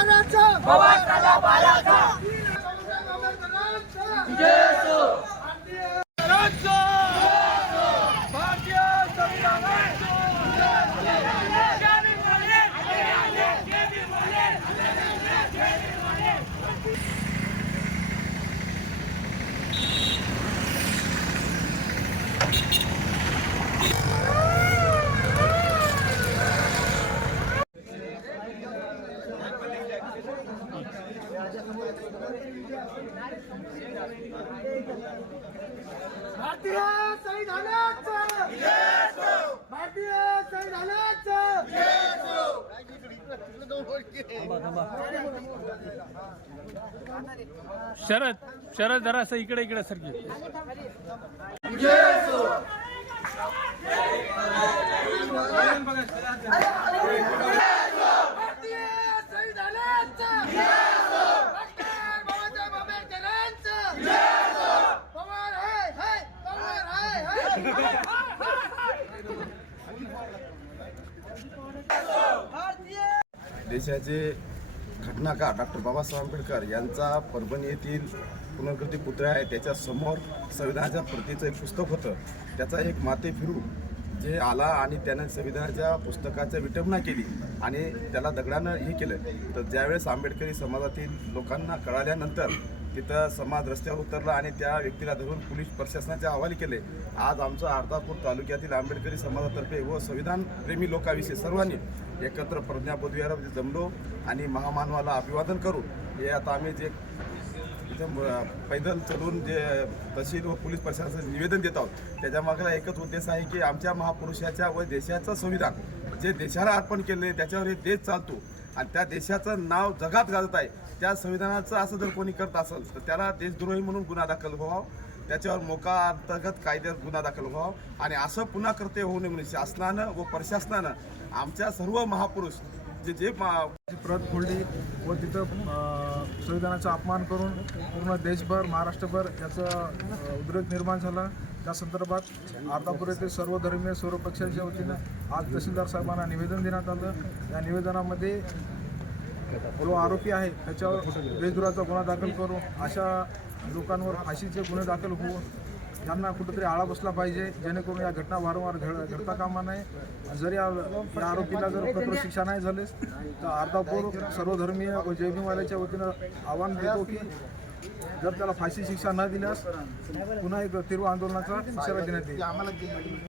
palacha! ¡Comarca la palacha! Yeah. भारतीय संविधानाचं भारतीय संविधानाचं शरद शरद जरा असं इकडे इकडे सरकी देशाचे घटनाकार डॉक्टर बाबासाहेब आंबेडकर यांचा परभणी येथील पुनर्कृती पुतळा आहे. त्याच्यासमोर संविधानाच्या प्रतीचं एक पुस्तक होतं. त्याचा एक माते फिरू जे आला आणि त्यानं संविधानाच्या पुस्तकाचं विटंबना केली आणि त्याला दगडानं हे केलं. तर ज्यावेळेस आंबेडकरी समाजातील लोकांना कळाल्यानंतर तिथं समाज रस्त्यावर उतरला आणि त्या व्यक्तीला धरून पोलीस प्रशासनाच्या हवाले केले. आज आमचं अर्धापूर तालुक्यातील आंबेडकरी समाजातर्फे व संविधान प्रेमी सर्वांनी एकत्र प्रज्ञाबोधविहारामध्ये जमलो आणि महामानवाला अभिवादन करू. हे आता आम्ही जे पैदल चलून जे तहसील व पोलीस प्रशासनाचं निवेदन देत आहोत त्याच्या मागला एकच उद्देश आहे की आमच्या महापुरुषाच्या व देशाचं संविधान जे देशाला अर्पण केले त्याच्यावर हे देश चालतो. आणि त्या देशाचं नाव जगात गाजत आहे. त्या संविधानाचं असं जर कोणी करत असेल तर त्याला देशद्रोही म्हणून गुन्हा दाखल व्हावा. त्याच्यावर मोका अंतर्गत कायद्यात गुन्हा दाखल व्हावा. आणि असं पुन्हा करते होऊ नये म्हणून शासनानं व प्रशासनानं आमच्या सर्व महापुरुष जे जे मा- प्रत फोडली व तिथं संविधानाचा अपमान करून पूर्ण देशभर महाराष्ट्रभर याचं उद्रेक निर्माण झाला. त्या संदर्भात अर्धापूर येथे सर्व धर्मीय सर्व पक्षांच्या वतीनं आज तहसीलदार साहेबांना निवेदन देण्यात आलं. या निवेदनामध्ये जो आरोपी आहे त्याच्यावर देशद्रोहाचा गुन्हा दाखल करू. अशा लोकांवर फाशीचे गुन्हे दाखल होऊन त्यांना कुठंतरी आळा बसला पाहिजे. जेणेकरून या घटना वारंवार घड घडता कामा नये. जरी या आरोपीला जर कठोर शिक्षा नाही झालीच तर अर्धापूर सर्वधर्मीय व जयभीमालाच्या वतीनं आव्हान देतो की जर त्याला फाशी शिक्षा न दिल्यास पुन्हा एक तीव्र आंदोलनाचा इशारा देण्यात येईल.